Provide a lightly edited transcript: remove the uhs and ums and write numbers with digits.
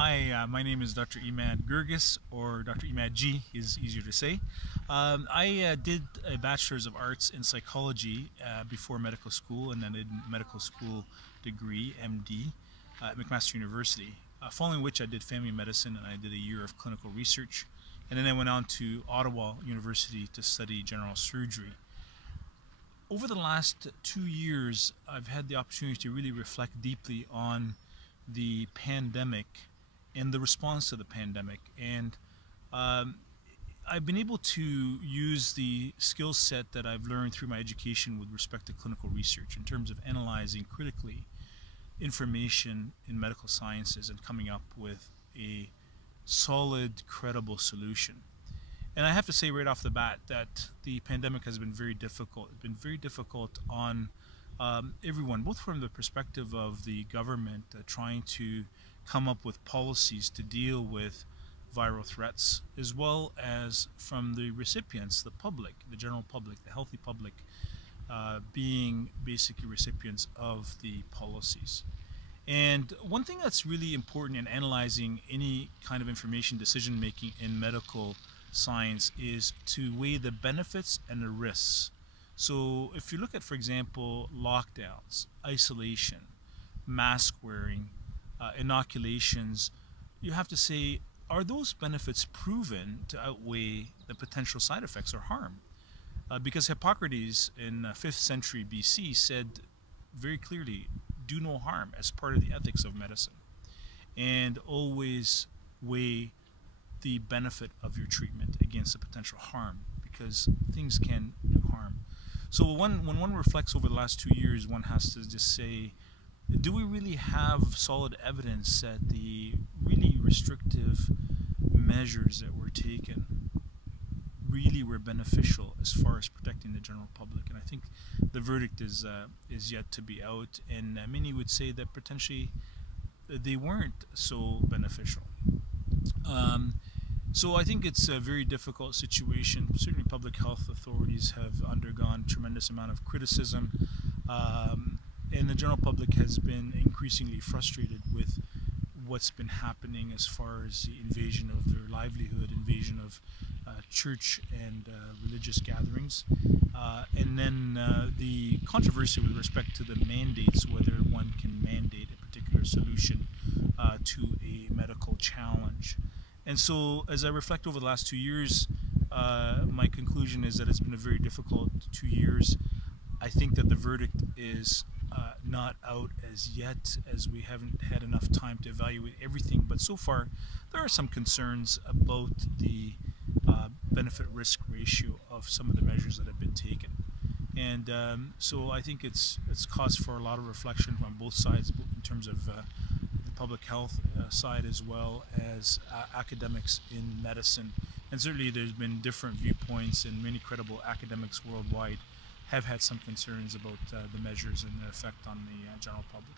Hi, my name is Dr. Emad Guirguis, or Dr. Emad G is easier to say. I did a Bachelor's of Arts in Psychology before medical school, and then did medical school degree, MD, at McMaster University, following which I did family medicine and I did a year of clinical research. And then I went on to Ottawa University to study general surgery. Over the last 2 years, I've had the opportunity to really reflect deeply on the pandemic and the response to the pandemic. And I've been able to use the skill set that I've learned through my education with respect to clinical research in terms of analyzing critically information in medical sciences and coming up with a solid, credible solution. And I have to say right off the bat that the pandemic has been very difficult. It's been very difficult on everyone, both from the perspective of the government trying to come up with policies to deal with viral threats, as well as from the recipients, the public, the general public, the healthy public, being basically recipients of the policies. And one thing that's really important in analyzing any kind of information decision making in medical science is to weigh the benefits and the risks. So if you look at, for example, lockdowns, isolation, mask wearing, inoculations, you have to say, are those benefits proven to outweigh the potential side effects or harm? Because Hippocrates in 5th century BC said very clearly, do no harm as part of the ethics of medicine, and always weigh the benefit of your treatment against the potential harm, because things can do harm. So when one reflects over the last 2 years, one has to just say, do we really have solid evidence that the really restrictive measures that were taken really were beneficial as far as protecting the general public? And I think the verdict is yet to be out, and many would say that potentially they weren't so beneficial. So I think it's a very difficult situation. Certainly public health authorities have undergone a tremendous amount of criticism, and the general public has been increasingly frustrated with what's been happening as far as the invasion of their livelihood, invasion of church and religious gatherings, and then the controversy with respect to the mandates, whether one can mandate a particular solution to a medical challenge. And so as I reflect over the last 2 years, my conclusion is that it's been a very difficult 2 years. I think that the verdict is not out as yet, as we haven't had enough time to evaluate everything, but so far there are some concerns about the benefit-risk ratio of some of the measures that have been taken. And so I think it's cause for a lot of reflection on both sides, in terms of the public health side as well as academics in medicine. And certainly there's been different viewpoints, and many credible academics worldwide have had some concerns about the measures and their effect on the general public.